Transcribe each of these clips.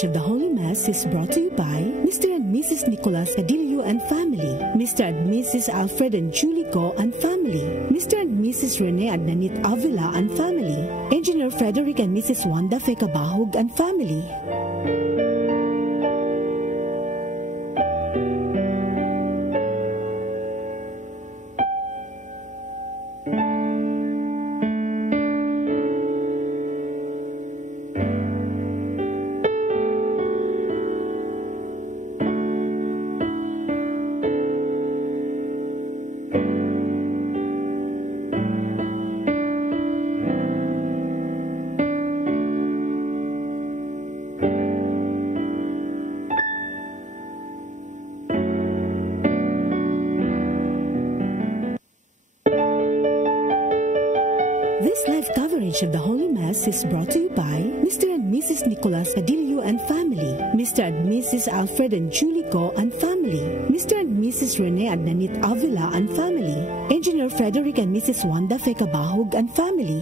coverage of the Holy Mass is brought to you by Mr. and Mrs. Nicolas Cadillo and family, Mr. and Mrs. Alfred and Julie Go and family, Mr. and Mrs. Rene and Nanit Avila and family, Engineer Frederick and Mrs. Wanda Fekabahog and family. This live coverage of the Holy Mass is brought to you by Mr. and Mrs. Nicolas Cadillo and family, Mr. and Mrs. Alfred and Julie Go and family, Mr. and Mrs. Rene and Nanit Avila and family, Engineer Frederick and Mrs. Wanda Fekabahog and family.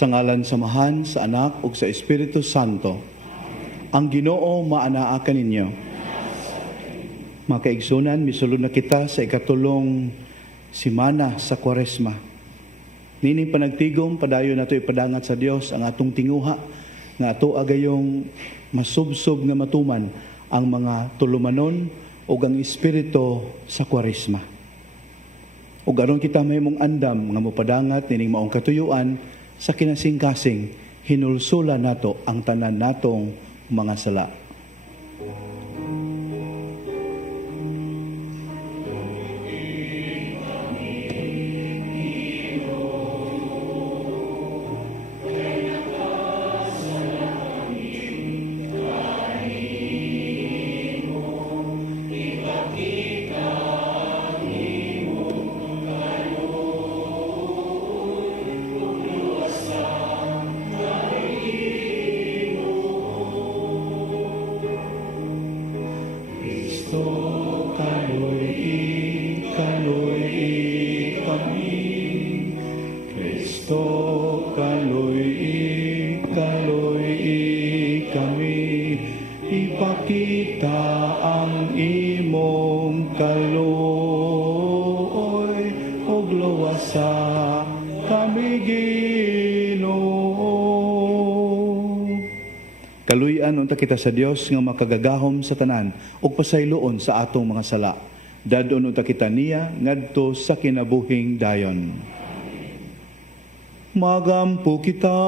Sa ngalan samahan, sa Anak, ug sa Espiritu Santo. Ang Ginoo maanaa kaninyo. Mga kaigsunan, misulod na kita sa ikatulong simana sa Kwaresma. Nining panagtigom, padayon nato ipadangat sa Dios ang atong tinguha, nga ato agayong masubsob nga matuman ang mga tulumanon ug ang Espiritu sa Kwaresma. Ug aron kita mahimong andam nga mopadangat nining maong katuyuan, sa kinasing-kasing, hinulsula nato ang tanan natong mga sala. Ipakita ang imong kaluoy ug luwasa kami Ginoo. Kaluyan unta kita sa Dios nga makagagahom sa tanan ug pasayloon sa atong mga sala. Dadon unta kita niya ngadto sa kinabuhing dayon. Magampo kita.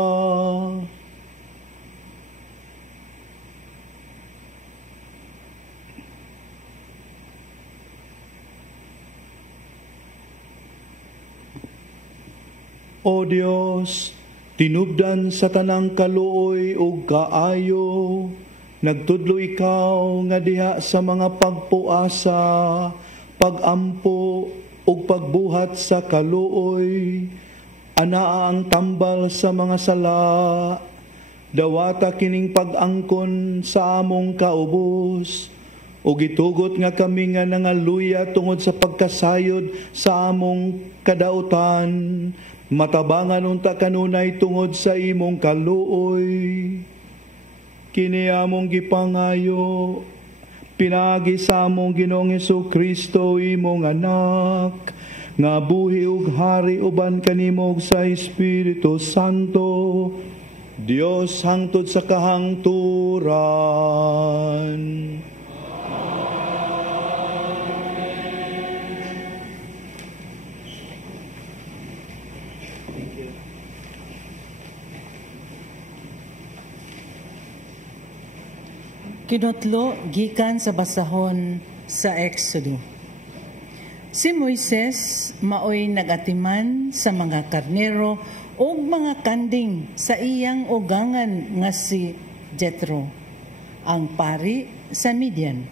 O Dios, tinubdan sa tanang kaluoy ug kaayo, nagtudlo ikaw nga diha sa mga pagpuasa, pagampo ug pagbuhat sa kaluoy, anaa ang tambal sa mga sala, dawata kining pag-angkon sa among kaubos, ug itugot nga kami nga nangaluya tungod sa pagkasayod sa among kadautan, matabangan unta kanunay tungod sa imong kaluoy. Kini among gipangayo, pinagi sa among Ginoong Jesu-Kristo imong anak, nga buhi ug hari uban kanimo sa Espiritu Santo, Dios hangtod sa kahangturan. Kinutlo gikan sa basahon sa Exodo. Si Moises maoy nagatiman sa mga karnero o mga kanding sa iyang ugangan nga si Jethro, ang pari sa Midian.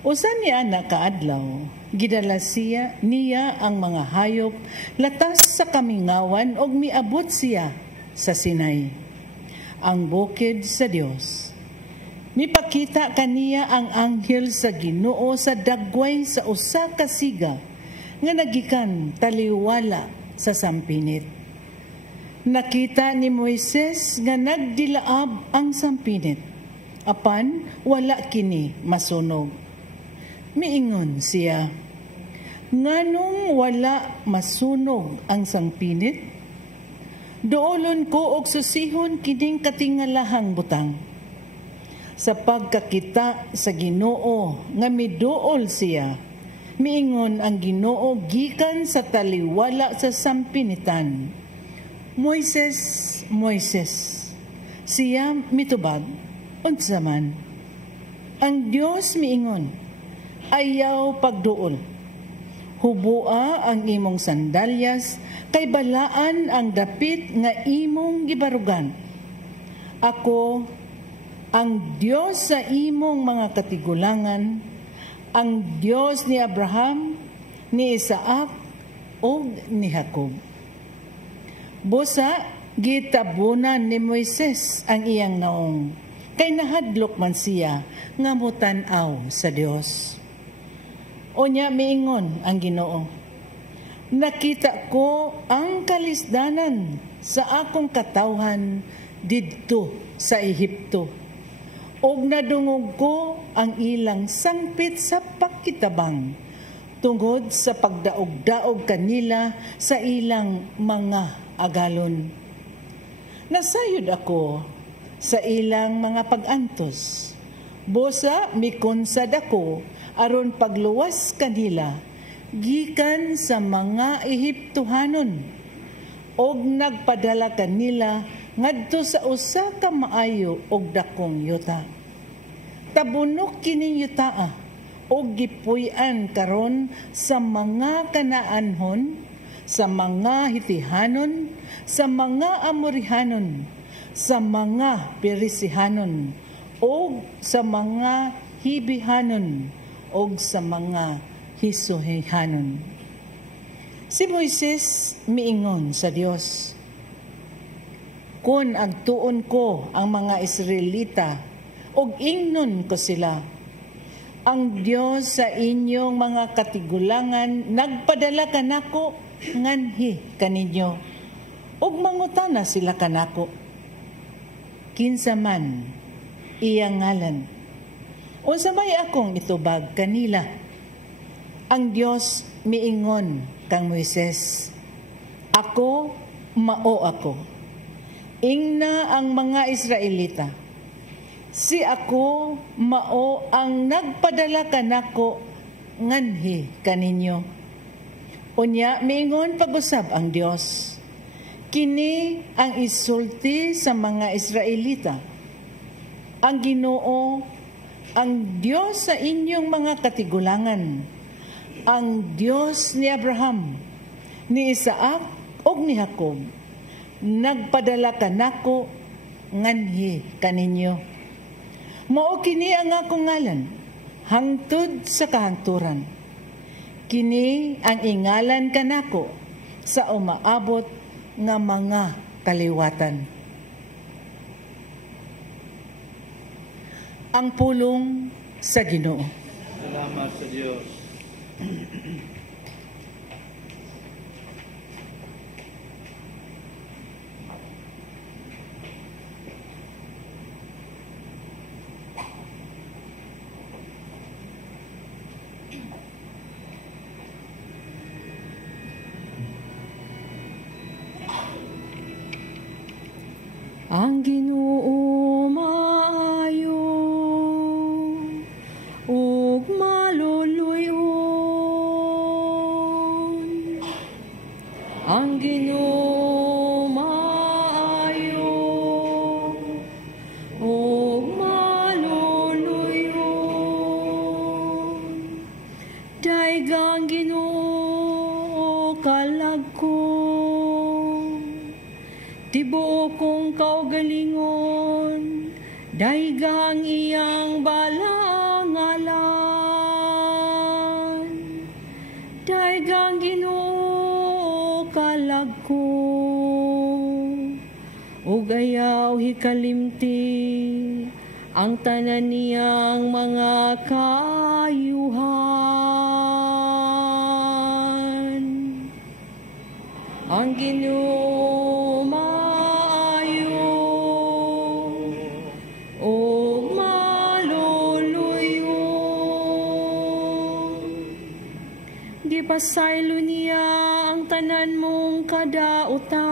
Usa niya nakaadlaw, gidala niya ang mga hayop latas sa kamingawan og miabot siya sa Sinai, ang bukid sa Dios. Mipakita kaniya ang anghel sa Ginoo sa dagway sa usa ka siga nga nagikan taliwala sa sampinit. Nakita ni Moises nga nagdilaab ang sampinit, apan wala kini masunog. Miingon siya, nganong wala masunog ang sampinit? Doolon ko og susihon kining katingalahang butang. Sa pagkakita sa Ginoo nga miduol siya, miingon ang Ginoo gikan sa taliwala sa sampinitan, Moises, Moises. Siya mitubag, unsa man. Ang Dios miingon, ayaw pagduol. Hubua ang imong sandalyas, kay balaan ang dapit nga imong gibarugan. Ako, ang Diyos sa imong mga katigulangan, ang Diyos ni Abraham, ni Isaac, o ni Jacob. Busa, gitabunan ni Moises ang iyang naong, kay nahadlok man siya nga mutanaw sa Diyos. Unya miingon ang Ginoo, nakita ko ang kalisdanan sa akong katawhan didto sa Ehipto. Og nadungog ko ang ilang sangpit sa pagkitabang tungod sa pagdaog-daog kanila sa ilang mga agalon. Nasayod ako sa ilang mga pag-antos. Busa mikunsad ako aron pagluwas kanila gikan sa mga Ehiptohanon og nagpadala kanila ngadto sa usa ka maayo og dakong yuta. Tabunok kining yutaa og gipuy-an karon sa mga Kanaanhon, sa mga Hitihanon, sa mga Amorihanon, sa mga Perisihanon, og sa mga Hibihanon, og sa mga Hisuhihanon. Si Moises miingon sa Dios, kun agtuon ko ang mga Israelita, og ingnon ko sila, ang Dios sa inyong mga katigulangan nagpadala kanako nganhi kaninyo, og mangutana sila kanako, kinsa man iyang ngalan, unsa may akong itubag kanila. Ang Dios miingon kang Moises, ako mao ako. Ingna ang mga Israelita, si ako mao ang nagpadala kanako nganhi kaninyo. Unya miingon pag-usab ang Dios, kini ang isulti sa mga Israelita, ang Ginoo, ang Dios sa inyong mga katigulangan, ang Dios ni Abraham, ni Isaac ug ni Jacob, nagpadala kanako nganhi kaninyo. Mao kini ang akong ngalan hangtod sa kahangturan. Kini ang ingalan kanako sa umaabot nga mga kaliwatan. Ang pulong sa Ginoo. Salamat sa Diyos. Ang Ginoo maayo ug maluluyon. Ang Ginoo maayo ug maluluyon. Daigang Ginoo kalagko, tibuok kong kaugalingon, daigang iyang balangalan. Daigang Ginoo kalagko, ug ayaw hikalimti ang tanan niyang mga kaayuhan. Ang Ginoo maayo ug maluluyon. Gipasaylo niya ang tanan mong kadautan.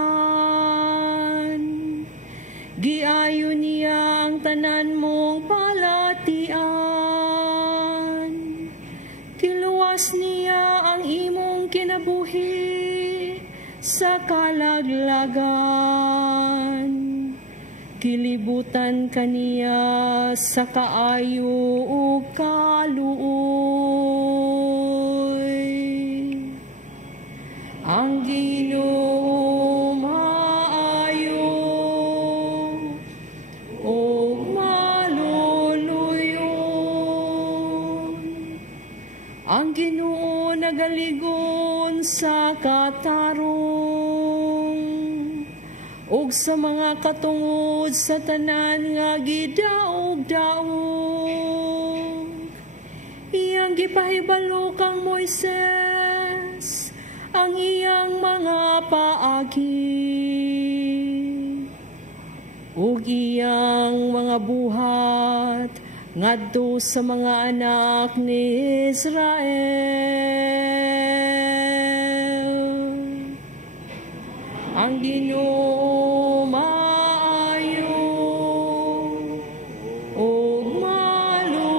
Giayo niya ang tanan mong palatian. Kiluwas niya ang imong kinabuhi sa kalaglagan. Kilibutan kaniya sa kaayo ug kaluoy. Ang Ginoo maayo ug maluluyon. Ang Ginoo nagaligon sa katarong ug sa mga katungod sa tanan nga gidaog-daog. Iyang gipahibalo kang Moises ang iyang mga paagi ug iyang mga buhat ngadto sa mga anak ni Israel. Ang Ginoo maayo ug maluluyon.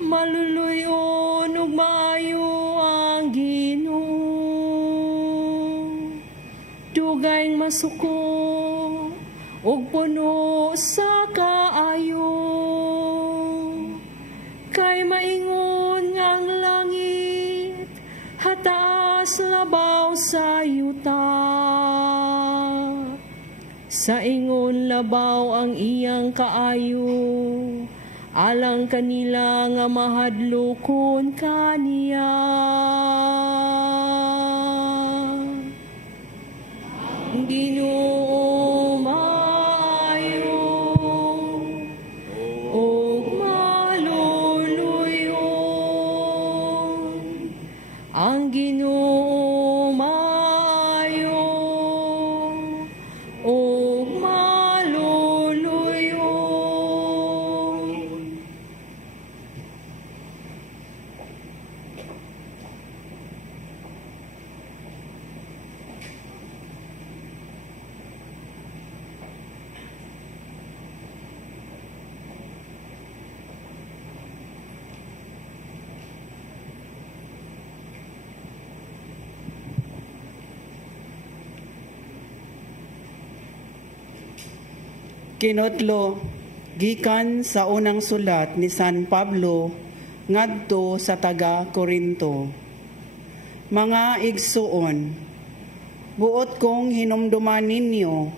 Maluluyon ug maayo ang Ginoo. Dugayng masuko ug puno sa kaayo. Kay maingon nga ang langit hataas labaw sa yuta. Sa ingon labaw ang iyang kaayo, alang kanila nga mahadlokon kaniya. Ang Ginoo maayo ug maluluyon. Ang Ginoo maayo ug maluluyon. Kinotlo, gikan sa unang sulat ni San Pablo ngadto sa taga Corinto. Mga igsuon, buot kong hinumduman ninyo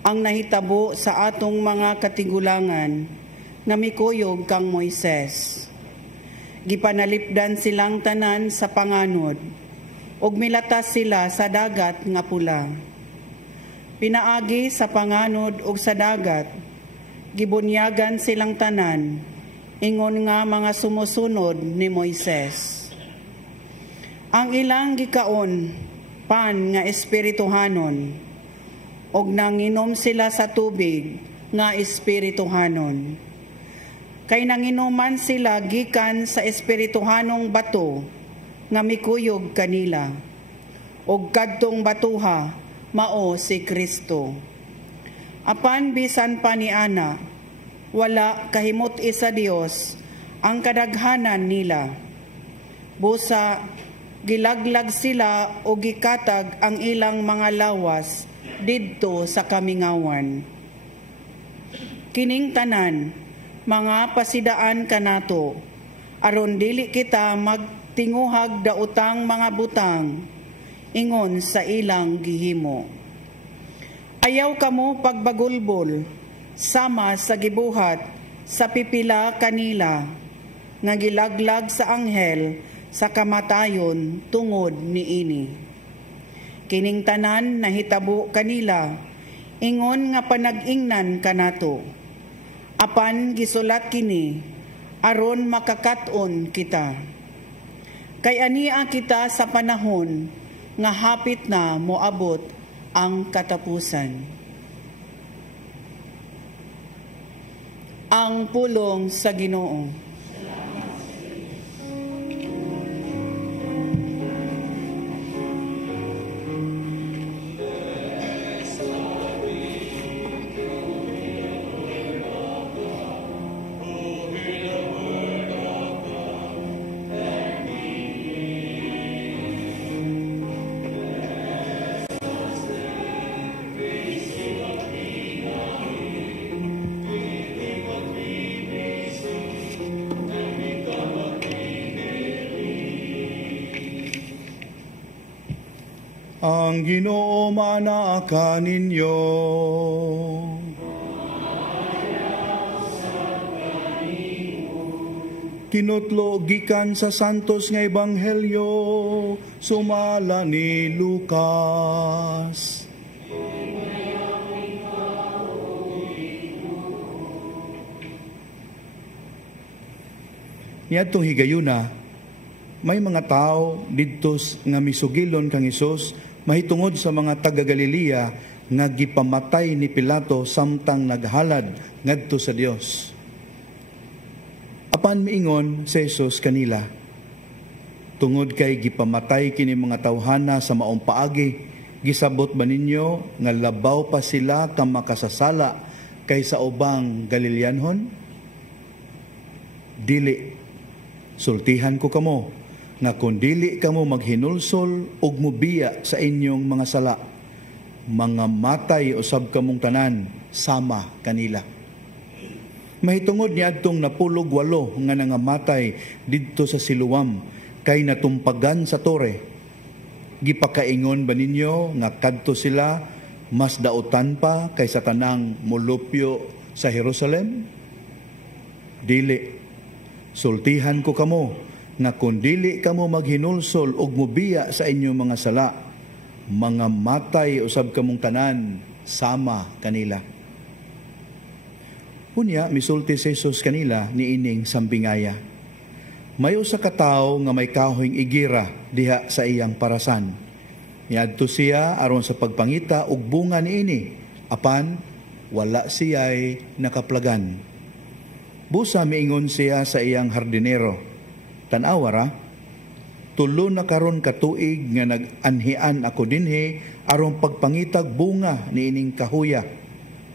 ang nahitabo sa atong mga katigulangan na mikuyog kang Moises. Gipanalipdan silang tanan sa panganod, ug milatas sila sa dagat nga pula. Pinaagi sa panganod ug sa dagat, gibunyagan silang tanan, ingon nga mga sumusunod ni Moises. Ang ilang gikaon, pan nga espirituhanon, ug nanginom sila sa tubig nga espirituhanon. Kay nanginuman sila gikan sa espirituhanong bato nga mikuyog kanila, ug kadtong batuha mao si Kristo. Apan bisan pa ni ana, wala kahimot isa Dios ang kadaghanan nila. Busa, gilaglag sila o gikatag ang ilang mga lawas didto sa kamingawan. Kining tanan, mga pasidaan kanato, aron dili kita magtinguhag daotang mga butang, ingon sa ilang gihimo. Ayaw kamo pagbagulbol, sama sa gibuhat, sa pipila kanila, nga gilaglag sa anghel, sa kamatayon tungod niini. Kining tanan nahitabo kanila, ingon nga panag-ingnan kanato. Apan gisulat kini, aron makakaton kita. Kay ania kita sa panahon, nga hapit na moabot ang katapusan. Ang pulong sa Ginoo. Ang Ginoo manaa ninyo. Kinutlo gikan sa santos nga ebanghelyo sumala ni Lucas. Niadtong higayuna, may mga tao didto nga misugilon kang Hesus mahitungod sa mga taga-Galilea nga gipamatay ni Pilato samtang naghalad ngadto sa Dios. Apan miingon si Jesus kanila, tungod kay gipamatay kini mga tawhana sa maong paagi, gisabot ba ninyo nga labaw pa sila ka makasasala kaysa ubang Galileanhon? Dili, sultihan ko kamo, nga kung dili kamo maghinulsol ug mubiya sa inyong mga sala, mga matay usab kamong tanan sama kanila. Mahitungod niadtong napulog 8 nga nangamatay didto sa Siloam kay natumpagan sa tore. Gipakaingon ba ninyo nga kadto sila mas dautan pa kaysa tanang molupyo sa Jerusalem? Dili, sultihan ko kamo, nga kung dili kamo maghinulsol ug mubiya sa inyong mga sala, mga matay usab kamong tanan sama kanila. Unya misulti si Jesus kanila niining sambingaya. May usa ka tawo nga may kahoyng igira diha sa iyang parasan. Niadto siya aron sa pagpangita og bunga niini, apan wala siya'y nakaplagan. Busa miingon siya sa iyang hardinero, tanawara, 3 na karon ka tuig nga nag-anhian ako dinhi aron pagpangitag bunga niining kahuya.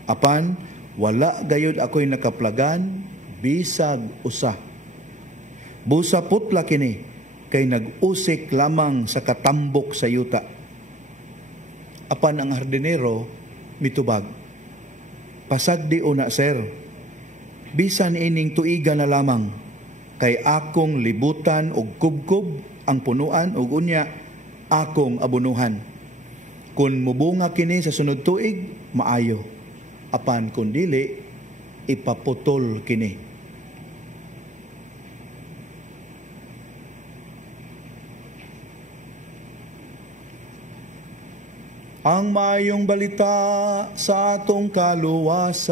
Apan wala gayud ako'y nakaplagan bisag usa. Busa putla kini kay nag-usik lamang sa katambok sa yuta. Apan ang hardinero mitubag, pasagdi una sir, bisan ining tuiga na lamang, kay akong libutan og kubkob ang punuan ug unya akong abunuhan. Kung mubunga kini sa sunod tuig, maayo. Apan kung dili, ipaputol kini. Ang maayong balita sa atong kaluwasan.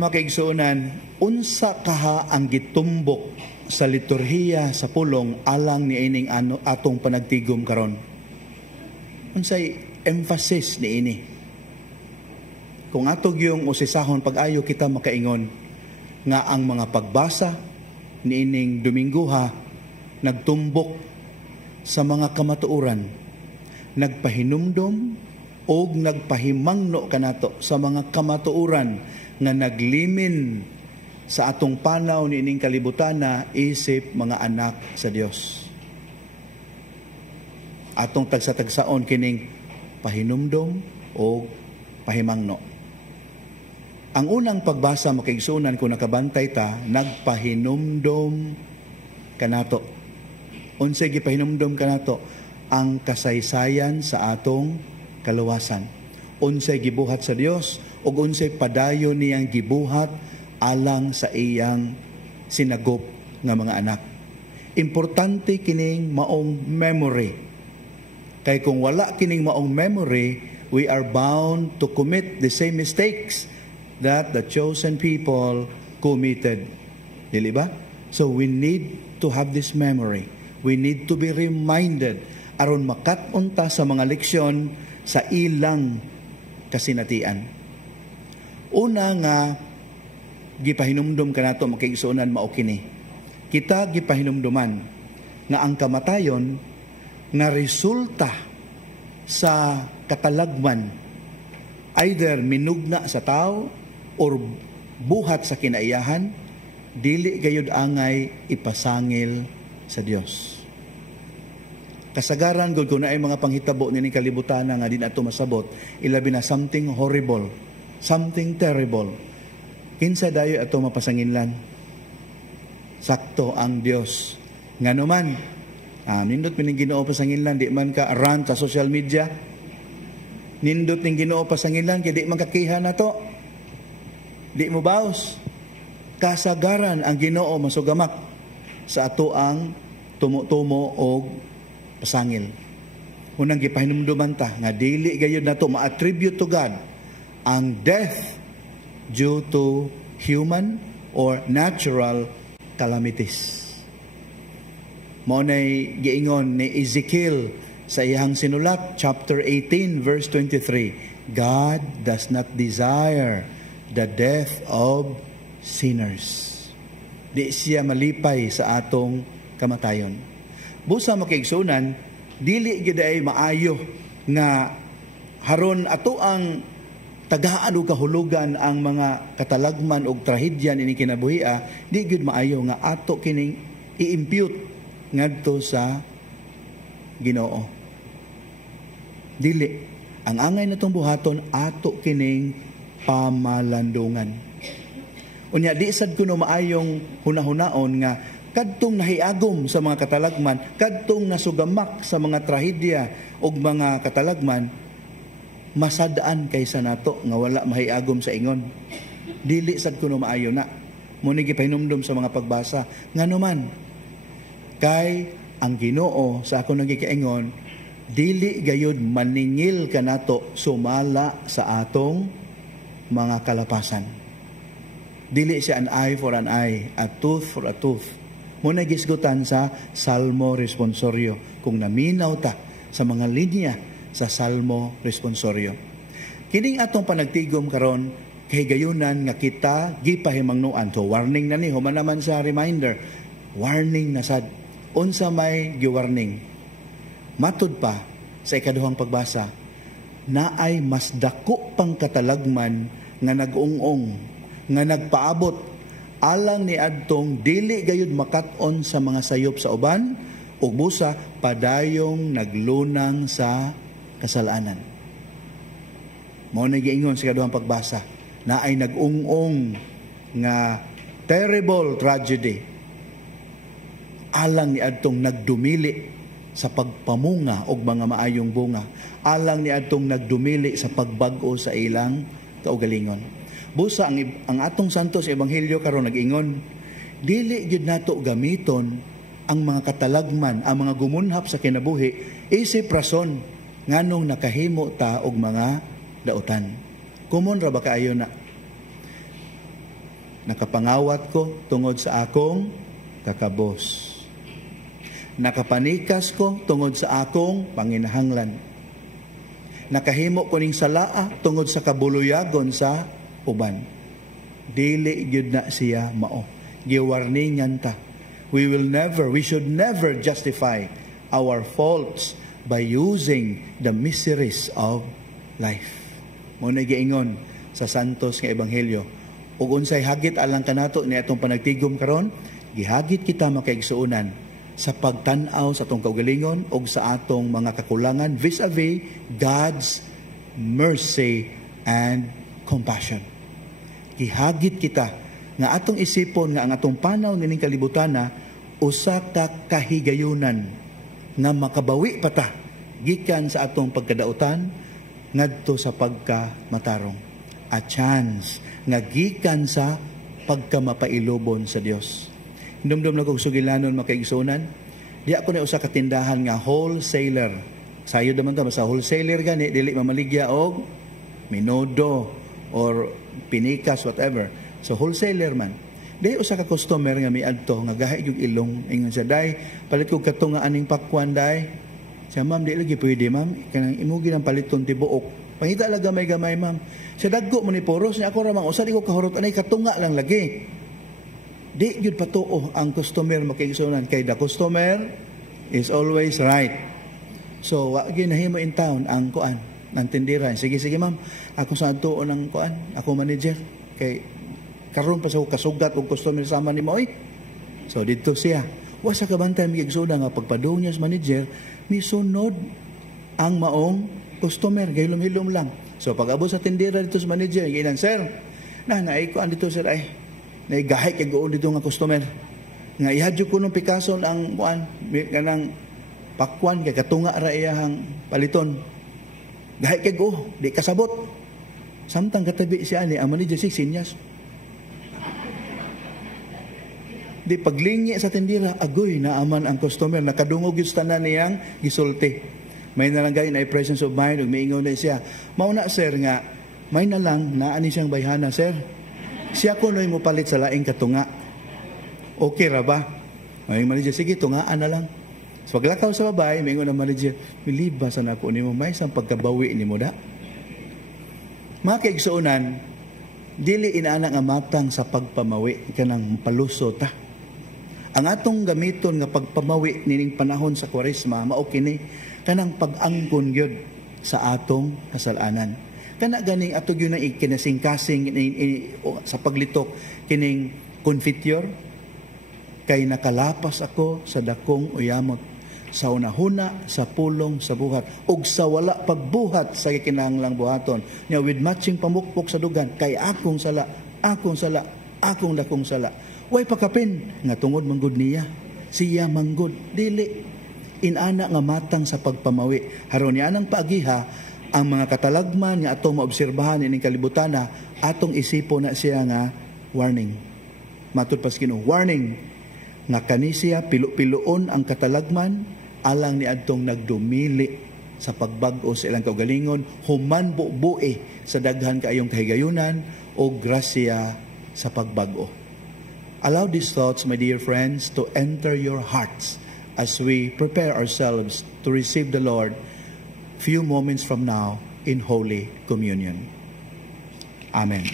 Makaigsuunan, unsa kaha ang gitumbok sa liturhiya sa pulong alang ni ining atong panagtigom karon? Unsay emphasis ni ini? kung atog yung usisahon pag-ayo kita makaingon nga ang mga pagbasa niining Dominguha nagtumbok sa mga kamatuoran, nagpahinumdom o nagpahimangno kanato sa mga kamatuoran nga naglimin sa atong panaw niining kalibutan na isip mga anak sa Dios. Atong tagsa-tagsaon kining pahinumdom o pahimangno. Ang unang pagbasa makaigsunan kung nakabantay ta, nagpahinumdom kanato. Unsay gipahinumdom kanato? Ang kasaysayan sa atong kaluwasan. Unsay gibuhat sa Dios ug unsay padayon niyang gibuhat alang sa iyang sinagop nga mga anak. Importante kining maong memory. Kay kung wala kining maong memory, we are bound to commit the same mistakes that the chosen people committed. Dili ba? So we need to have this memory. We need to be reminded aron makatunta sa mga leksyon sa ilang kasinatian. Una nga gipahinumdom kanato makaigsunan mao kini. Kita gipahinumduman nga ang kamatayon nga resulta sa katalagman, either minugna sa tao or buhat sa kinaiyahan, dili gayud angay ipasangil sa Dios. Kasagaran gud kun ay mga panghitabo nining kalibutan nga din ato masabot, ilabi na something horrible, something terrible. Kinsa dayo ato mapasanginlan? Sakto ang Dios. Ngano man, nindot mining Ginoo pasanginlan, di man ka rant sa social media. Nindot ning Ginoo pasanginlan, kaya di man kakiha na to. Di mo baos. Kasagaran ang Ginoo masugamak sa ato ang tumo-tumo o pasangil. Unang gipahinumduman ta, nga dili gayud na to ma-attribute to God ang death due to human or natural calamities. Mao nay giingon ni Ezekiel sa iyang sinulat, chapter 18, verse 23, God does not desire the death of sinners. Di siya malipay sa atong kamatayon. Busa makiigsunan, dili gid ay maayo nga haron ato ang tagaan o kahulugan ang mga katalagman o trahedya ini kinabuhia, di gid maayo nga ato kining i-impute ngadto sa Ginoo. Dili, ang angay natong buhaton ato kining pamalandungan. Unya di sad kuno maayong hunahunaon nga kadtong nahiagom sa mga katalagman, kadtong nasugamak sa mga trahedya ug mga katalagman, masadaan kaysa nato nga wala mahiagom sa ingon. Dili sad kuno maayo na. Muni gipahinumdom sa mga pagbasa. Ngano man, kay ang Ginoo sa ako nagikaingon, dili gayud maningil kanato sumala sa atong mga kalapasan. Dili siya an eye for an eye, a tooth for a tooth. Muna gisgutan sa Salmo Responsorio, kung naminaw ta sa mga linya sa Salmo Responsorio. Kining atong panagtigom karon kay gayunan nga kita gipahimangnuan. So warning na ni, human naman sa reminder, warning na sad. Unsa may gi-warning? Matud pa sa ikaduhang pagbasa, naay mas dako pang katalagman nga nag-ung-ung, nga nagpaabot alang ni adtong dili gayud makat-on sa mga sayop sa uban ug busa padayong naglunang sa kasalanan. Mao na giingon sa kaduhang pagbasa na ay nag-ung-ung nga terrible tragedy alang ni adtong nagdumili sa pagpamunga og mga maayong bunga, alang ni adtong nagdumili sa pagbag-o sa ilang kaugalingon. Busa ang atong santos ebanghelyo karon nag-ingon, dili gyud nato gamiton ang mga katalagman, ang mga gumunhap sa kinabuhi isip rason nganong nakahimo ta og mga dautan. Kumon ra ba kaayo na? Nakapangawat ko tungod sa akong kakabos. Nakapanikas ko tungod sa akong panginahanglan. nakahimo ko ning salaa tungod sa kabuluyagon sa uban. Dili gyud na siya mao. Giwarningan ta. We should never justify our faults by using the miseries of life. Muna giingon sa santos nga ebanghelyo. Ug unsay hagit alang kanato ni atong panagtigom karon, gihagit kita makaigsuonan sa pagtan-aw sa atong kaugalingon o sa atong mga kakulangan vis-a-vis God's mercy and compassion. Gihagit kita nga atong isipon nga ang atong panaw nining kalibutana usa ka kahigayunan nga makabawi pa ta gikan sa atong pagkadautan ngadto sa pagkamatarong. A chance nga gikan sa pagkamapailobon sa Dios. Dumdum na kong sugilanon makaigsunan. Di ako na usa ka tindahan nga wholesaler. Sayo naman ta sa wholesaler gani dili mamaligya og minodo or pinikas whatever. So wholesaler man. Di usa ka customer nga miadto nga gahi yung ilong ingon sa day palit ko kato nga aning pakwan day. Siya ma'am di lagi pwede ma'am kanang imugi ng paliton tibuok. Pangita lang gamay-gamay ma'am. Sa dagko mo ni poros niya ako ramang usa di ko kahurot anay katunga lang lagi. Di yun patuo ang customer makiigsunan kay the customer is always right. So, ginahimo in town ang kuan, ng tindiran. Sige, ma'am, ako sa tuon ng kuan, ako manager. Kay, karon pa sa kasugat o customer sama ni Moy. So, dito siya. Wasa kabantay makiigsunan nga pagpadung niya sa manager, misunod ang maong customer, gahilom-hilom lang. So, pag-abot sa tindiran dito sa manager, ginan, sir, naikuan dito sir, ay, naigahay kay goon dito nga customer. Nga ihadyo ko nung Picasso ang kuan, kanang pakwan kay katunga ra iyang paliton. Gahay kay go, di kasabot. Samtang katabi siya ni ang manager 6 sinyas. Di paglingi sa tindira, agoy naaman ang customer nakadungog yung tanan niyang gisulti. May nalanggay na presence of mind ug miingon na siya. Mauna sir nga may nalang naani siyang bayhana sir. Siya ko no'y mo palit sa laing katunga. Okay ra ba? May manager, sige, tungaan na lang. So, paglakaw sa babae, may ng manager, milibasan ako ni mo, may isang pagkabawi ni mo da. Mga kaigsuunan, dili inaana nga matang sa pagpamawi, kanang paluso ta. Ang atong gamiton nga pagpamawi nining panahon sa Kwaresma, mao kini kanang pag-angkon gyud sa atong kasalanan. Kana ganing ato gyud na ikinasing-kasing sa paglitok kining confiteor kay nakalapas ako sa dakong uyamot sa unahuna sa pulong sa buhat ug sa wala pagbuhat sa kinahanglang buhaton nya with matching pamukpok sa dugan kay akong sala akong dakong sala way pakapin nga tungod manggod niya siya manggod dili inana nga matang sa pagpamawi haron niya nang paagiha ang mga katalagman nga atong maobserbahan ining kalibutana atong isipon na siya nga warning. Matud pas Ginoo, warning nga kani siya pilu-piluon ang katalagman alang ni adtong nagdumili sa pagbag-o sa ilang kaugalingon human bubuhi sa daghan kaayong kahigayunan o grasya sa pagbag-o. Allow these thoughts, my dear friends, to enter your hearts as we prepare ourselves to receive the Lord few moments from now in Holy Communion. Amen.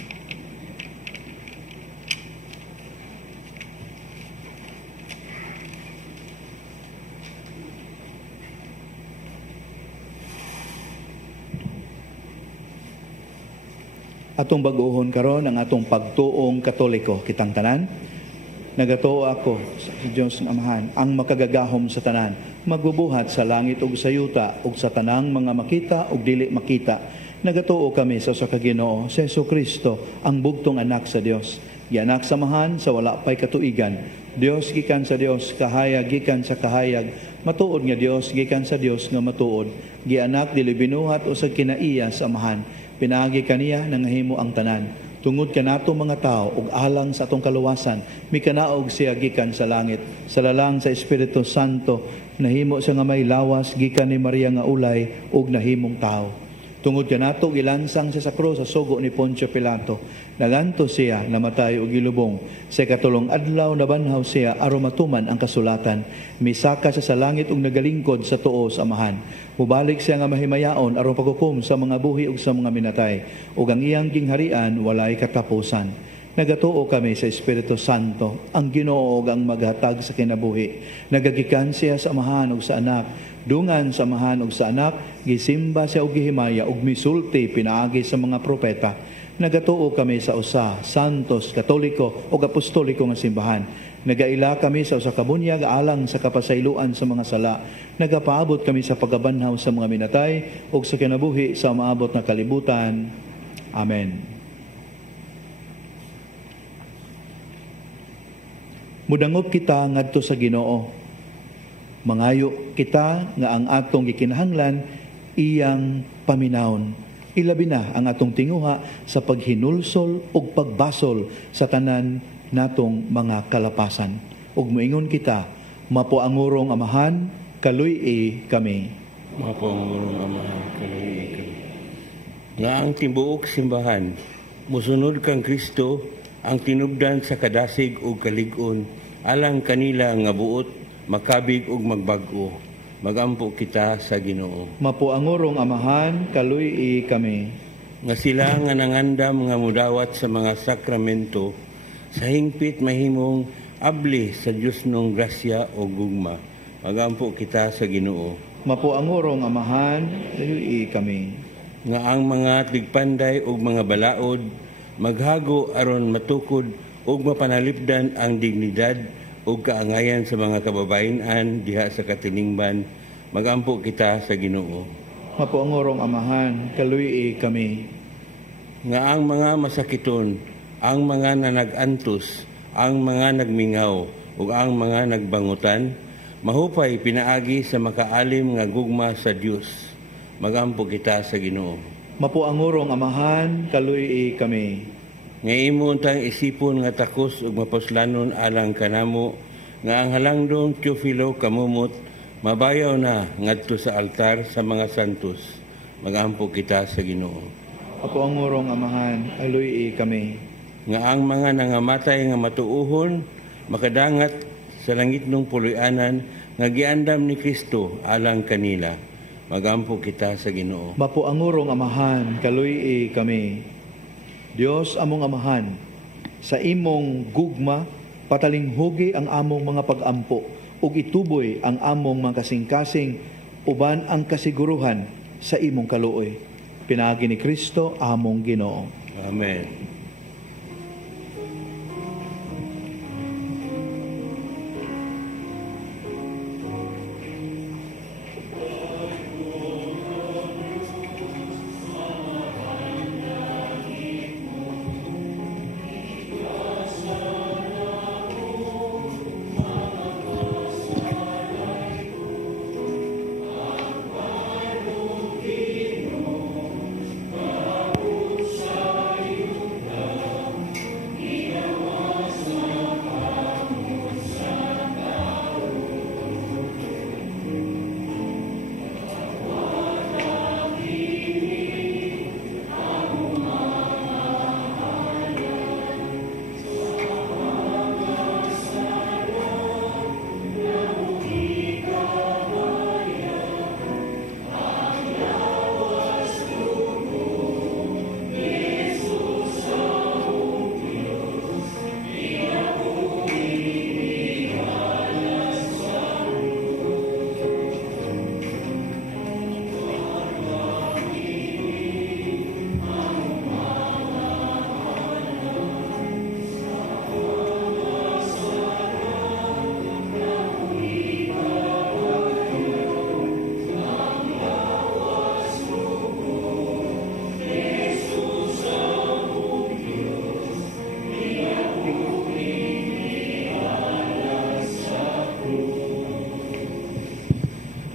Atong bag-ohon karon ang atong pagtuong Katoliko kitang tanan. Nagatuo ako sa Diyos ng Amahan ang makagagahom sa tanan, magbubuhat sa langit ug sa yuta ug sa tanang mga makita ug dili makita. Nagatuo kami sa Ginoo sa Jesucristo ang bugtong anak sa Dios. Gianak samahan sa wala pay katuigan. Dios gikan sa Dios, kahayag gikan sa kahayag. Matuod nga Dios gikan sa Dios nga matuod. Gianak dili binuhat usag kinaiya samahan. Pinaagi kaniya nangahimo ang tanan. Tungod kanato mga tao ug alang sa atong kaluwasan, mikanaog siya gikan sa langit. Sa lalang sa Espiritu Santo, nahimo siya nga may lawas gikan ni Maria nga ulay ug nahimong tao. Tungod kanato gilansang siya sa krus sa sugo ni Poncio Pilato. Naganto siya namatay og gilubong. Sa ikatulong adlaw nabanhaw siya aron matuman ang kasulatan. Misaka siya sa langit ug nagalingkod sa tuo sa Amahan. Mubalik siya nga mahimayaon aron paghukom sa mga buhi ug sa mga minatay. Ug ang iyang gingharian walay katapusan. Nagatuo kami sa Espiritu Santo, ang Ginoo ug ang maghatag sa kinabuhi. Nagagikan siya sa Amahan ug sa Anak. Dungan sa Amahan ug sa Anak, gisimba siya og gihimaya ug misulti pinaagi sa mga propeta. Nagatuo kami sa usa, santos, katoliko ug apostoliko nga simbahan. Nagaila kami sa usa ka bunyag alang sa kapasayloan sa mga sala. Nagapaabot kami sa pagabanhaw sa mga minatay ug sa kinabuhi sa maabot na kalibutan. Amen. Mudangop kita ngadto sa Ginoo. Mangayo kita nga ang atong gikinahanglan iyang paminawon. Ilabi na ang atong tinguha sa paghinulsol ug pagbasol sa tanan natong mga kalapasan. Ug moingon kita, mapuangurong Amahan, kaluy-i kami. Mapuangurong Amahan, kaluy-i kami. Nga ang tibuok simbahan, musunod kang Kristo, ang tinubdan sa kadasig ug kalig-on, alang kanila nga buot makabig ug magbag-o. Magampo kita sa Ginoo. Mapuangurong Amahan, kaluy-i kami. Nga sila nga nangandam nga mudawat sa mga sakramento, sa hingpit mahimong abli sa Dios nung grasya o gugma. Magampo kita sa Ginoo. Mapuangurong Amahan, kaluy-i kami. Nga ang mga tigpanday ug mga balaod, maghago aron matukod ug mapanalipdan ang dignidad ug kaangayan sa mga kababayenan diha sa katilingban. Magampo kita sa Ginoo. Mapuangurong Amahan, kaluy-i kami. Nga ang mga masakiton, ang mga nanag-antos, ang mga nagmingaw ug ang mga nagbangutan, mahupay pinaagi sa makaalim nga gugma sa Dios. Magampo kita sa Ginoo. Mapuangurong Amahan, kaluy-i kami. Nga imong tang isipon nga takos ug mapuslanon alang kanamo, nga ang halangdong Teofilo kamumot, mabayaw na ngadto sa altar sa mga santos. Magampo kita sa Ginoo. Mapuangurong Amahan, kaluy-i kami. Nga ang mga nangamatay nga matuuhon, makadangat sa langit ng puloy-anan, nga giandam ni Kristo alang kanila. Magampo kita sa Ginoo. Mapuangurong Amahan, kaluy-i kami. Dios among Amahan, sa imong gugma, patalinghugi ang among mga pag-ampo, ug ituboy ang among mga kasing-kasing, uban ang kasiguruhan sa imong kaluoy. Pinaagi ni Kristo among Ginoo. Amen.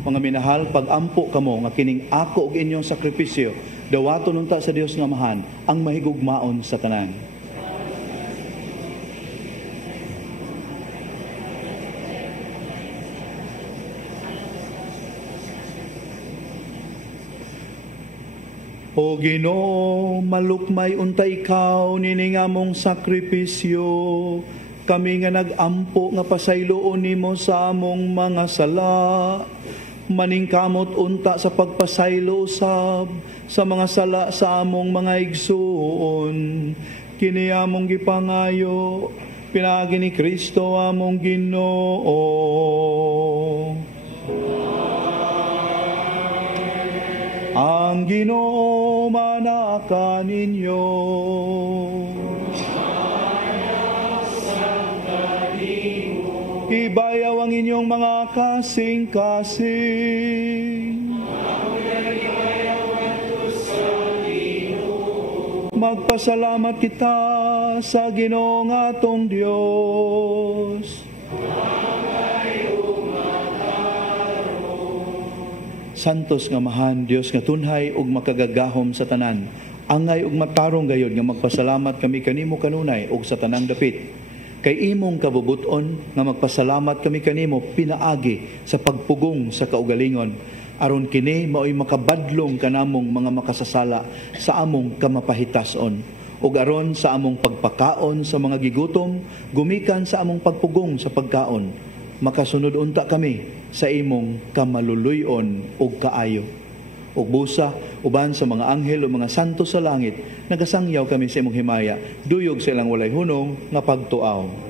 Mga minahal, pag-ampo kamo nga kining ako ug inyong sakripisyo, dawaton unta sa Dios nga Amahan, ang mahigugmaon sa tanan. O Ginoo, malukmay unta ikaw niningamong sakripisyo, kami nga nagampo nga pasayloon nimo sa among mga sala, maningkamot unta sa pagpasaylo usab sa mga sala sa among mga igsuon, kini among gipangayo, pinagi ni Kristo among Ginoo. Ang Ginoo manaka ninyo. Ibayaw ang inyong mga kasing-kasing. Magpasalamat kita sa Ginoo nga atong Dios. Santos nga mahan, Dios nga tunhay ug makagagahom sa tanan. Angay ug matarong gayod nga magpasalamat kami kanimo kanunay ug sa tanang dapit. Kay imong kabubuton nga magpasalamat kami kanimo pinaagi sa pagpugong sa kaugalingon. Aron kini maoy makabadlong kanamong mga makasasala sa among kamapahitason. Ug aron sa among pagpakaon sa mga gigutom, gumikan sa among pagpugong sa pagkaon. Makasunod unta kami sa imong kamaluluyon o kaayo. O busa, uban sa mga anghel o mga santo sa langit, nagasangyaw kami sa imong himaya, duyog sa ilang walay hunong nga pagtuaw.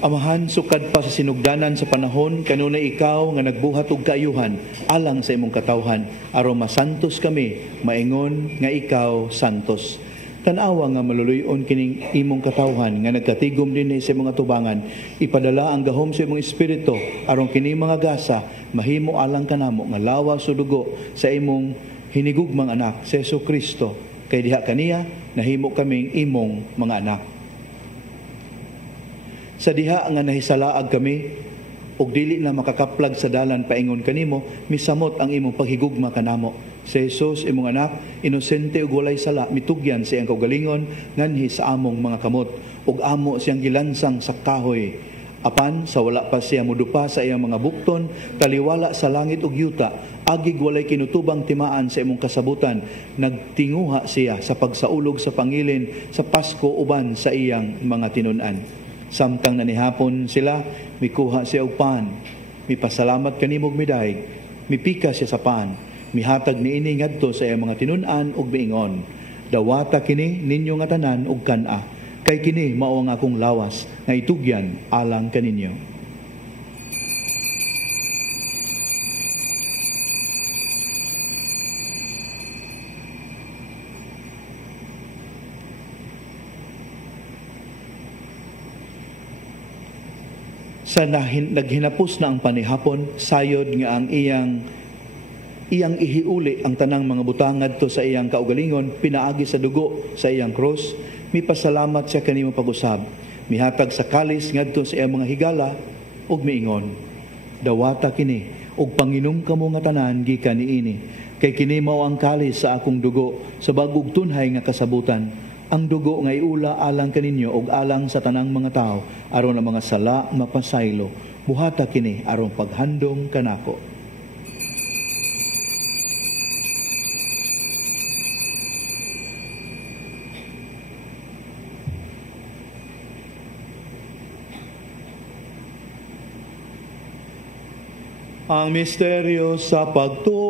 Amahan, sukad pa sa sinugdanan sa panahon, kanunay ikaw nga nagbuhat og kaayuhan alang sa imong katawhan, aron masantos kami, maingon nga ikaw santos. Tanawa nga maluluyon kining imong katawhan nga nagkatigom din sa mga tubangan, ipadala ang gahom sa imong espiritu aron kini mga gasa mahimo alang kanamo nga lawas o dugo sa imong hinigugmang anak sa Jesucristo, kay diha kaniya nahimo kaming imong mga anak. Sa diha nga nahisalaag kami ug dili na makakaplag sa dalan paingon kanimo, misamot ang imong paghigugma kanamo. Si Jesus imong anak, inosente ug walay sala, mitugyan sa iyang kaugalingon nganhi sa among mga kamot ug amo siyang gilansang sa kahoy. Apan sa wala pa siya modupa sa iyang mga bukton, taliwala sa langit ug yuta, agig walay kinutubang timaan sa imong kasabutan, nagtinguha siya sa pagsaulog sa pangilin sa Pasko uban sa iyang mga tinun-an. Samtang nanihapon sila, mikuha siya og pan, mipasalamat kanimo og midayeg, mipika siya sa pan, mihatag niini ngadto sa iyang mga tinun-an ug miingon, dawata kini ninyo nga tanan og kan-a, kay kini mao ang akong lawas nga itugyan alang kaninyo. Sa naghinapos na ang panihapon, sayod nga ang iyang ihiuli ang tanang mga butang ngadto sa iyang kaugalingon, pinaagi sa dugo sa iyang cross, mipasalamat siya kanimo pag-usab, mihatag sa kalis ngadto sa iyang mga higala ug miingon, dawata kini ug panginom kamo nga tanan gikan niini. Kay kini mao ang kalis sa akong dugo sa bag-ug tunhay nga kasabutan. Ang dugo nga iula alang kaninyo ug alang sa tanang mga tao aron ang mga sala mapasaylo. Buhata kini aron paghandom kanako. Ang misteryo sa pagtuo.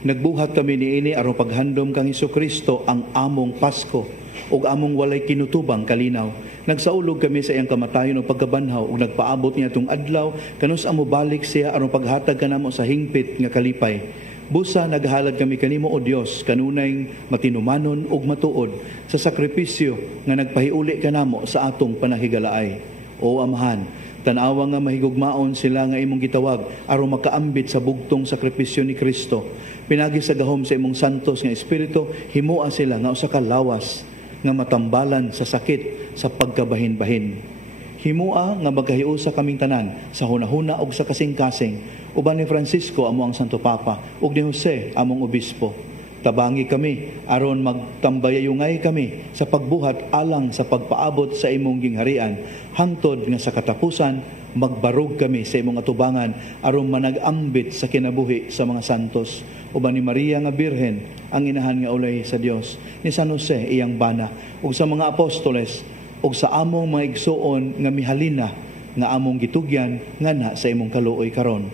Nagbuhat kami niini aron paghandom kang Hesukristo ang among Pasko ug among walay kinutubang kalinaw. Nagsaulog kami sa iyang kamatayon o pagkabanhaw ug nagpaabot niya itong adlaw kanus amo balik siya aron paghatag kanamo sa hingpit nga kalipay. Busa naghalad kami kanimo o Dios kanunay matinumanon ug matuod sa sakripisyo nga nagpahiuli kanamo sa atong panahigalaay. O Amahan, tanawa nga mahigugmaon sila nga imong gitawag aron makaambit sa bugtong sakripisyo ni Kristo. Pinagi sa gahom sa imong santos nga espiritu, himua sila nga usa ka lawas nga matambalan sa sakit sa pagkabahin-bahin. Himua nga magkahiusa kaming tanan sa hunahuna ug sa kasing-kasing. Uban ni Francisco amo ang Santo Papa ug ni Jose among obispo. Tabangi kami aron magtambayayungay kami sa pagbuhat alang sa pagpaabot sa imong gingharian hangtod nga sa katapusan magbarog kami sa imong atubangan aron manag-ambit sa kinabuhi sa mga santos. Uban ni Maria nga Birhen ang inahan nga ulay sa Dios, ni San Jose iyang bana ug sa mga apostoles ug sa among mga igsuon nga mihalina nga among gitugyan ngana sa imong kaluoy karon.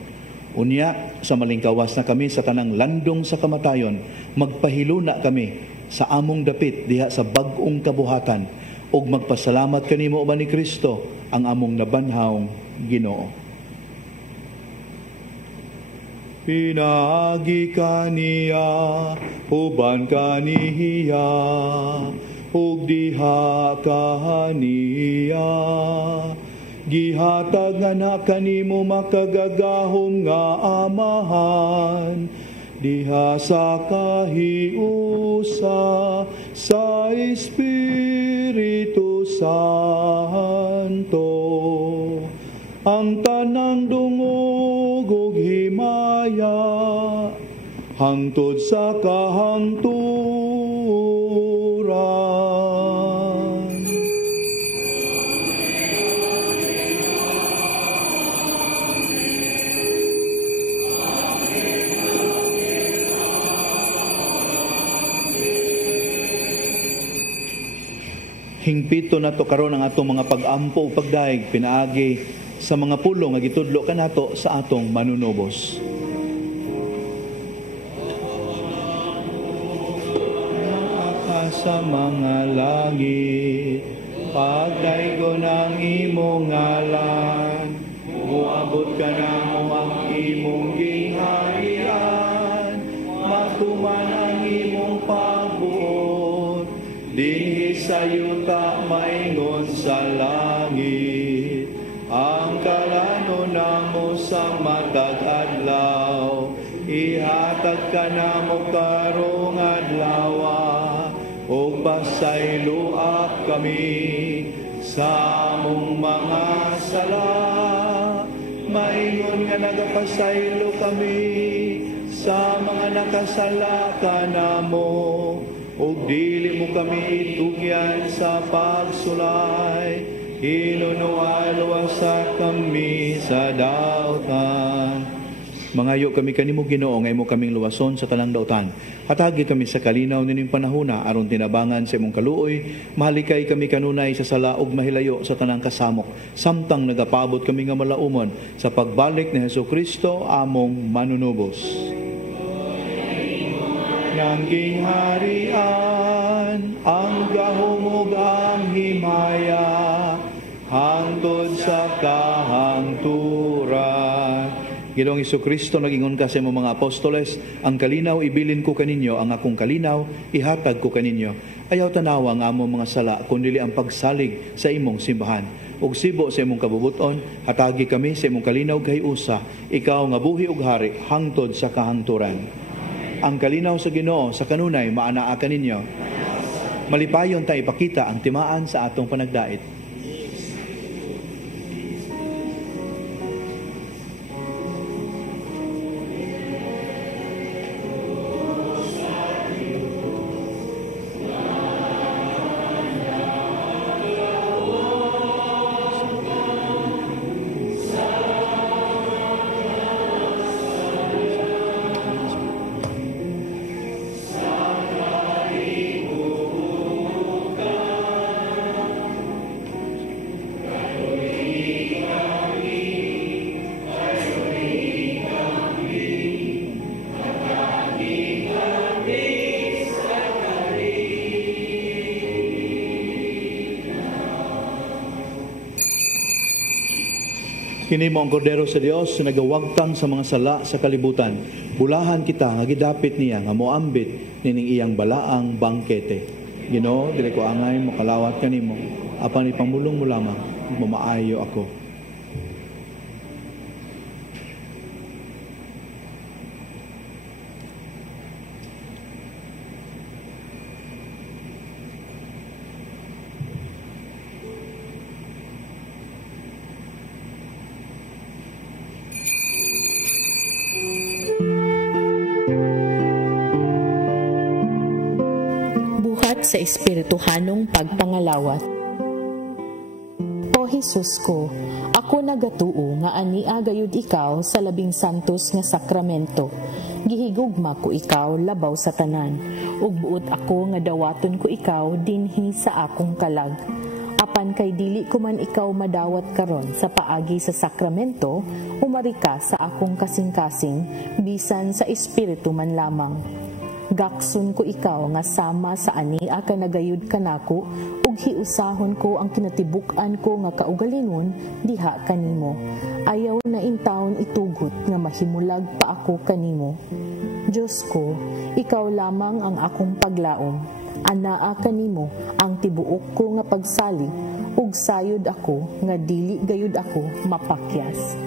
Unya, sa malingkawas na kami sa tanang landong sa kamatayon, magpahiluna kami sa among dapit diha sa bag-ong kabuhatan ug magpasalamat kanimo uban ni Kristo ang among nabanhawng Ginoo. Pinagi kaniya, uban kaniya, ug diha kaniya. Gihatag nga na kanimo makagagahom nga Amahan, diha sa kahiusa sa Espiritu Santo. Ang tanang dungog ug himaya, hangtod sa kahangturan. Hingpito na to karon ang atong mga pag-ampo ug pagdaig pinaagi sa mga pulong nga gitudlo kanato sa atong manunubos. Sa mga langit, pagdaigon ang imong ngalan, muabot ka na mo ang imong gingharian, matuman ang imong pagbuot, dinhi sa yuta maingon sa langit, ang kalano namo sa matag adlaw, ihatag ka na mo karong adlaw. O pasayloak kami sa among mga sala, maingon nga nagapasaylo kami sa mga nakasala kanamo, ug dili mo kami itugyan sa pagsulay, inunualwasa kami sa dautan. Mangayo kami kanimo Ginoo nga imo kaming luwason sa tanang dautan. Hatagi kami sa kalinaw nining panahona aron tinabangan sa imong kaluoy, mahalikay kami kanunay sa sala ug mahilayo sa tanang kasamok. Samtang nagapabot kami nga malaumon sa pagbalik ni Hesukristo among manunubos. Nang gingharian ang gahom ug ang himaya hangtod sa kahangturan. Ginoong Hesukristo, nagingon ka sa imong mga apostoles, ang kalinaw ibilin ko kaninyo, ang akong kalinaw ihatag ko kaninyo. Ayaw tanawa ang among mga sala, kundi ang pagsalig sa imong simbahan. ug sibo sa imong kabubuton, hatagi kami sa imong kalinaw kay usa, ikaw nga buhi ug hari hangtod sa kahangturan. Ang kalinaw sa Ginoo sa kanunay maanaa kaninyo. Malipayon tayo ipakita ang timaan sa atong panagdait. Kini mo ang kordero sa Dios na nagawagtang sa mga sala sa kalibutan. Bulahan kita nga gidapit niya nga moambit nining iyang balaang bangkete. Ginoo, dili ko angay makalawat kanimo. Apan ipamulong mo lamang, mamaayo ako. Sa espirituhanong pagpangalawat. O Jesus ko, ako nagatuo nga ania gayud ikaw sa labing santos nga sakramento. Gihigugma ko ikaw labaw sa tanan, ug buot ako nga dawaton ko ikaw dinhi sa akong kalag. Apan kay dili ko man ikaw madawat karon sa paagi sa sakramento, umari ka sa akong kasing-kasing, bisan sa espiritu man lamang. Gaksun ko ikaw nga sama sa ania ka nagayud kanako, ug hiusahon ko ang kinatibuk-an ko nga kaugalingon diha kanimo. Ayaw na intawon itugot nga mahimulag pa ako kanimo. Diyos ko, ikaw lamang ang akong paglaom. Anaa kanimo ang tibuok ko nga pagsalig, ug sayod ako nga dili gayud ako mapakyas.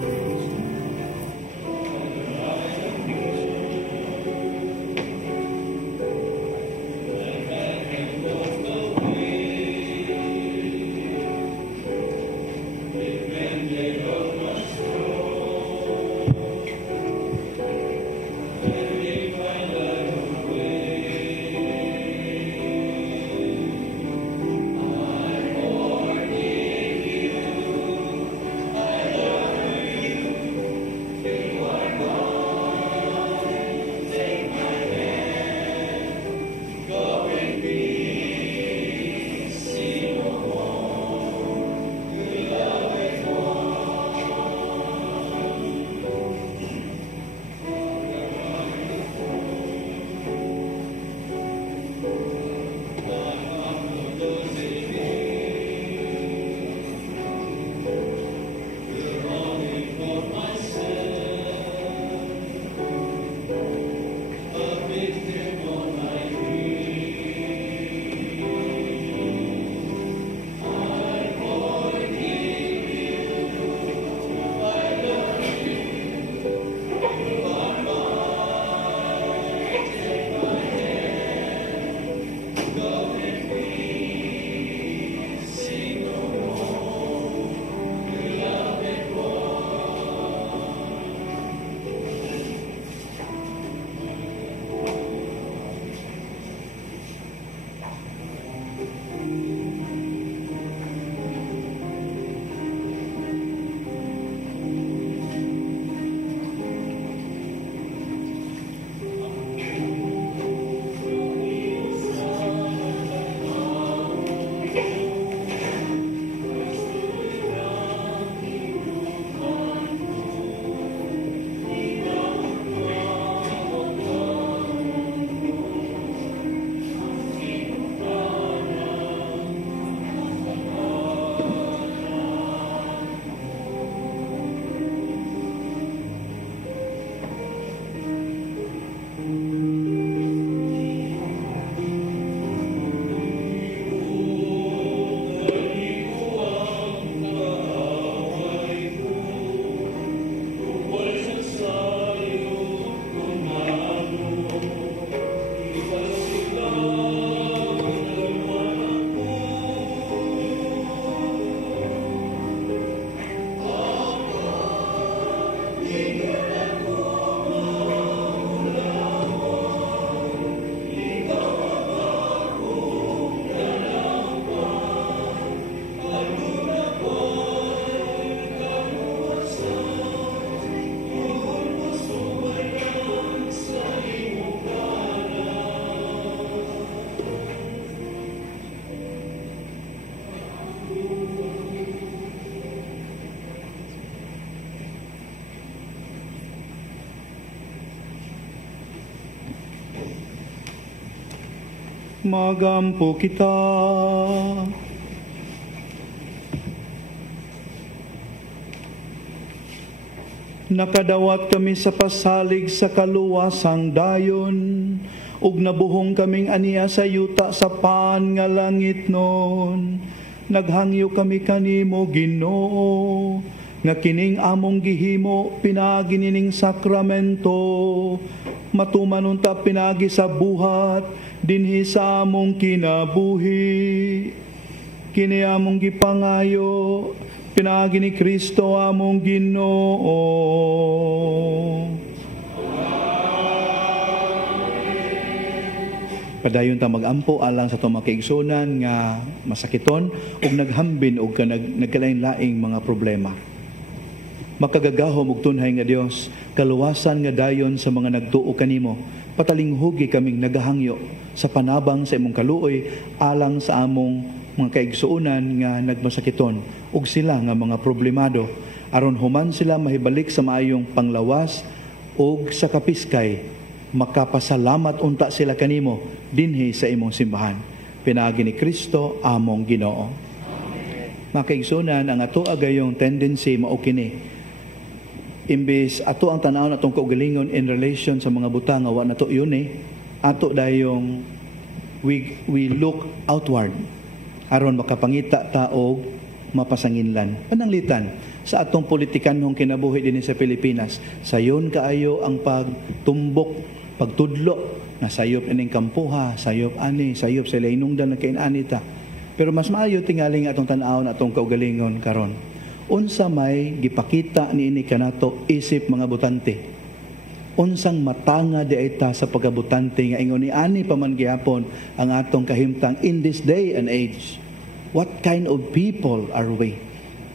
Magampo kita. Nakadawat kami sa pasalig sa kaluwasang dayon, ug nabuhong kaming aniya sa yuta sa paan nga langit nun. Naghangyo kami kanimo, Ginoo, nga kining among gihimo pinagi nining sakramento. Matuman unta pinagi sa buhat dinhi sa among kinabuhi. Kini among gipangayo pinagi ni Kristo among Ginoo. Padayon ta magampo alang sa itong makaigsunan nga masakiton ug naghambin ug nagkalain-laing mga problema. Makagagahom ug tunhay nga Dios, kaluwasan nga dayon sa mga nagtuo kanimo. Patalinghugi kaming nagahangyo sa panabang sa imong kaluoy alang sa among mga kaigsuunan nga nagmasakiton ug sila nga mga problemado aron human sila mahibalik sa maayong panglawas ug sa kapiskay makapasalamat unta sila kanimo dinhi sa imong simbahan. Pinaagi ni Kristo among Ginoo. Mga kaigsuunan, ang ato agayong tendency mao kini. Imbis ato ang tanaw natong kaugalingon in relation sa mga butang nga wa nato yun ato dayong we look outward aron makapangita ta og mapasanginlan. Pananglitan sa atong politikanhong kinabuhi dinhi sa Pilipinas, sayon kaayo ang pagtumbok, pagtudlo na sayop ining kampuha, sayop ani, sayop sa lainungdan na kainanita. Pero mas maayo tingali nga atong tan-aw na atong kaugalingon karon. Unsa may gipakita niini kanato isip mga butante. Unsang matanga di ay ta sa pagabutante nga ingon ni ani pa man gihapon ang atong kahimtang in this day and age. What kind of people are we?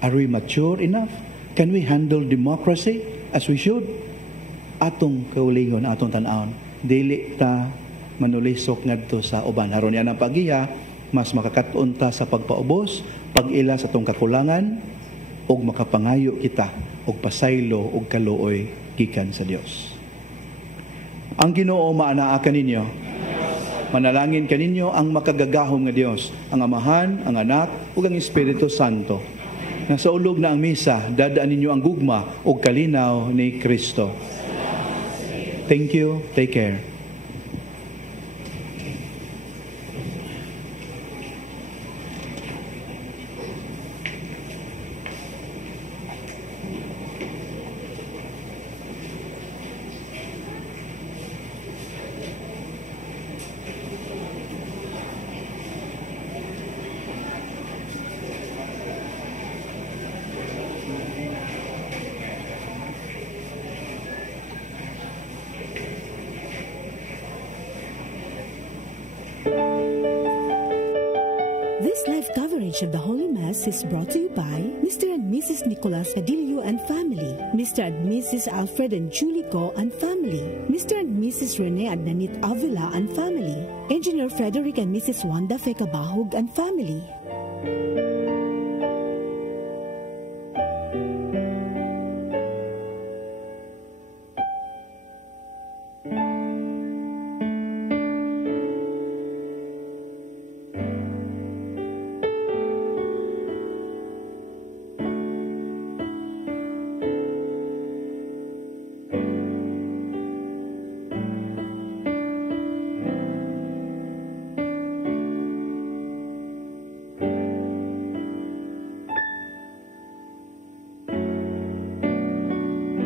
Are we mature enough? Can we handle democracy as we should? Atong kaulingon, atong tan-awon, dili ta manulisok ngadto sa uban. Haron yan ang pagiya, mas makakatuon ta sa pagpaubos, pag-ila sa atong kakulangan, ug makapangayo kita og pasaylo ug kaluoy gikan sa Dios. Ang Ginoo maanaa kaninyo. Manalangin kaninyo ang makagagahom nga Dios, ang Amahan, ang Anak ug ang Espiritu Santo. Nasa ulog na ang misa, dadaan ninyo ang gugma ug kalinaw ni Kristo. Thank you. Take care. This live coverage of the Holy Mass is brought to you by Mr. and Mrs. Nicolas Adilio and family, Mr. and Mrs. Alfred and Julie Go and family, Mr. and Mrs. Rene and Nanit Avila and family, Engineer Frederick and Mrs. Wanda Fekabahog and family.